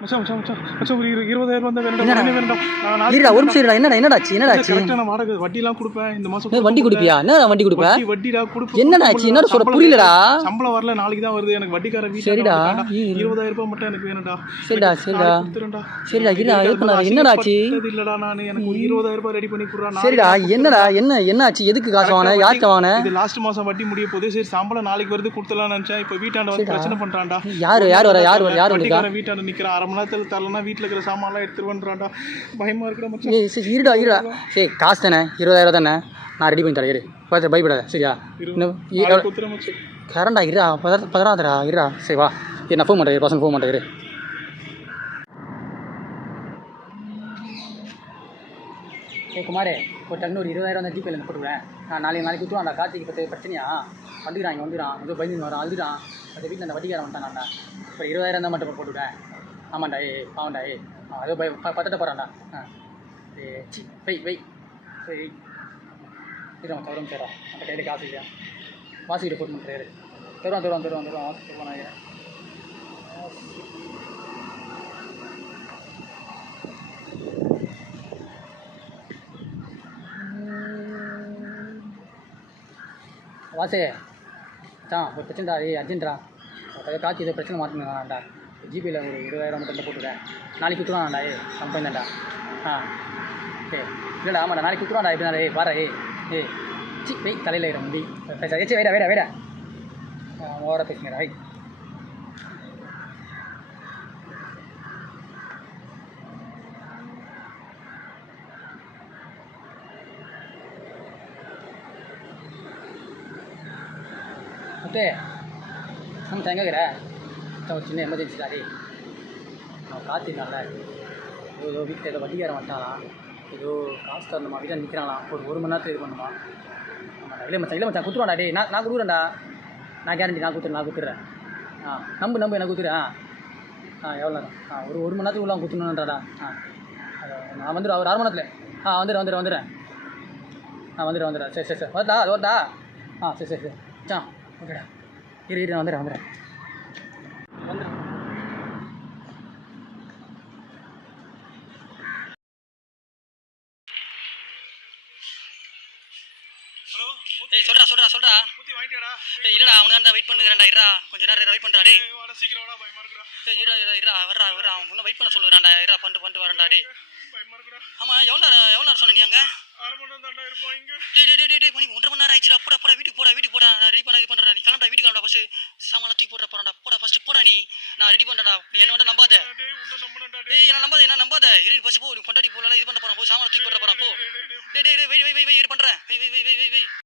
மச்சான் மச்சான் மச்சான். மச்சான் ஒரு இரு- இருபதாயிரம் வேணும்டா என்னடா? இருடா ஒரு நிமிஷம் என்னடா கரெக்டாக நான் வாடகை வட்டிலாம் கொடுப்பேன் இந்த மாசம் வண்டி கொடுப்பியா? என்ன வண்டி கொடுப்ப? வட்டி வட்டிடா கொடுப்பு என்னடா ஆச்சு? என்னடா சொல்ற? புரியலடா. சம்பளம் வரல நாளைக்கு தான் வருது. எனக்கு வட்டிக்கார சரிடா. இருபதாயிரம் ரூபாய் மட்டும் எனக்கு வேணும்டா. சரிடா, சரிடா. சரிடா, இருடா, என்னடா ஆச்சு? இல்லடா நான். எனக்கு ஒரு இருபதாயிரம் ரூபாய் ரெடி பண்ணி கொடுறா. சரிடா என்னடா என்ன என்ன ஆச்சு? எதுக்கு காசு வாங்கின? யார்கிட்ட வாங்கின? வட்டி- இது லாஸ்ட் மாசம் வட்டி முடிய சரி சம்பளம் நாளைக்கு வருது கொடுத்துலாம் நினைச்சேன். இப்போ வீட்டாண்ட வந்து. பிரச்சனை பண்றான்டா. யாரு யார் வர யார் வர யார் வட்டிக்காரன் வீட்டாண்ட நிக்கிறான். மணி நேரத்துல தரலன்னா வீட்டுல இருக்கிற சாமான்லாம் எடுத்துருவான்றான்டா பயமா இருக்குடா மச்சான். ஏய் சரி இருடா இருடா. சரி காசு தானே? இருபதாயிரம் தானே? நான் ரெடி பண்ணி தரேன் இரு. பார்த்து பயப்படாத சரியா? கரண்டா இருடா. பதற பதறாதடா இருடா. சரி வா. நான் ஃபோன் பண்ணுறேன் பசங்க ஃபோன் பண்ணுறேன் ஏ குமாரே ஒரு டக்குனு ஒரு இருபதாயிரம் வந்து ஜிபேல இருந்து போட்டுவிடேன் நான் நாளைக்கு நாளைக்கு விட்டுவான்டா கார்த்திக் பற்றி பிரச்சனையா? வந்துக்கிறான் இங்கே வந்துக்கிறான் ஏதோ பயந்து வரான் அழுதுறான். அந்த வீட்டில் அந்த வட்டிக்காரன் வந்துட்டான்டா ஒரு இருபதாயிரம் தான் மட்டும் போட்டுவிடேன் ஆமாண்டா ஏ ஆமாண்டா ஏ அதோ பய ப- போகிறான்டா ஆ. ஏ சி வை வெய் வை இருமா தவறும் சேரா அந்த கையில் காசு இல்லையா? வாசிக்கிட்டு ஃபோன் பண்ணுறாரு தருவான் தருவான் தருவான் தருவான். வாசி தருவான் வாசே. தான் ஒரு பிரச்சனைடா ஏ அர்ஜென்ட்ரா காட்சி ஏதோ பிரச்சனை மாற்றணும்டா ஜிபியில் ஒரு இருபதாயிரம் மட்டும் போட்டுவிட்டேன் நாளைக்கு விட்டுருவான்டா ஏ கம்பெனி தான்டா. ஆ ஏ இல்லைடா ஆமாடா நாளைக்கு விட்டுருவான்டா எப்படிடா ஏ பாரு ஏ ஏ சி வெய் தலையில் இரு முடி. பேச ஏச்சி வேடா வேடா வேடா. ஓர பேசுங்கடா ஐய் முத்தே நம்ம தங்கக்கிற ஒரு சின்ன எமர்ஜென்சி தாடி அவன் காத்திருந்தான்ல. ஏதோ ஏதோ வீட்டில் ஏதோ வட்டிக்காரன் வந்துட்டாலாம் ஏதோ காசு தரணுமா? வீட்டில் நிற்கிறானாம் ஒரு ஒரு மணி நேரத்தில் இது பண்ணுமா? இல்லை மச்சான் இல்லை மச்சான் குத்துருவான்டா டேய். நான் நான் கொடுக்குறேன்டா. நான் கேரண்டி நான் கொடுத்துறேன் நான் கொடுத்துட்றேன் ஆ நம்பு நம்பு எனக்கு கொடுத்துறேன் ஆ ஆ எவ்வளோ ஆ ஒரு ஒரு மணி நேரத்துக்கு உள்ள கொடுத்துணுன்றாடா ஆ அதான் நான் வந்துடுவேன் ஒரு அரை மணி நேரத்தில். ஆ வந்துடுறேன் வந்துடுறேன் வந்துடுறேன் ஆ வந்துடுறேன் வந்துடுறேன் சரி சரி சரி. வருதா அது வருதா ஆ சரி சரி சரி. சான் ஓகேடா. இரு இரு நான் வந்துடுறேன் வந்துடுறேன். ஏய் சொல்றா சொல்றா சொல்றா. முத்தி ஏய் வெயிட் பண்ணுறேன்டா இருடா. கொஞ்ச நேரம் வெயிட் பண்ணுறா டேய். ஏய், வாடா சீக்கிரம் வாடா பயமா இருக்குடா. ஏய் இருடா இருடா இருடா வர்றா வர்றா. அவன் இன்னும் வெயிட் பண்ண சொல்லுறான்டா இருடா பண்ணிட்டு பண்ணிட்டு வரேன்டா டேய். பயமா இருக்குடா. ஆமாம் எவ்வளோ நேரம் எவ்வளோ நேரம் சொன்ன நீ அங்கே? அரை மணி நேரம் தாண்டா இருப்போம் இங்க. டேய் டேய் டேய், டேய் டேய் மணி ஒன்றரை மணி நேரம் ஆயிடுச்சுடா. போடா போடா வீட்டுக்கு போடா வீட்டுக்கு போடா. ரெடி பண்ண இது பண்ணுறேன் நீ கிளம்புடா வீட்டுக்கு கிளம்புடா. ஃபஸ்ட்டு சாமான் தூக்கி போடுற போறேன்டா நீ நான் ரெடி பண்ணுறேன் நீ என்ன மட்டும் நம்பாத. ஏய் என்ன நம்பாத என்ன நம்பாத. இரு ஃபஸ்ட்டு போ பொண்டாடி போகலாம் இது பண்ண போகிறேன் போ சாமான் தூக்கி போடுற போகிறேன் போ. டேய், டேய், வெய் வெய் இரு வெய் வெய் வெய் வெய் வெய் வெய்.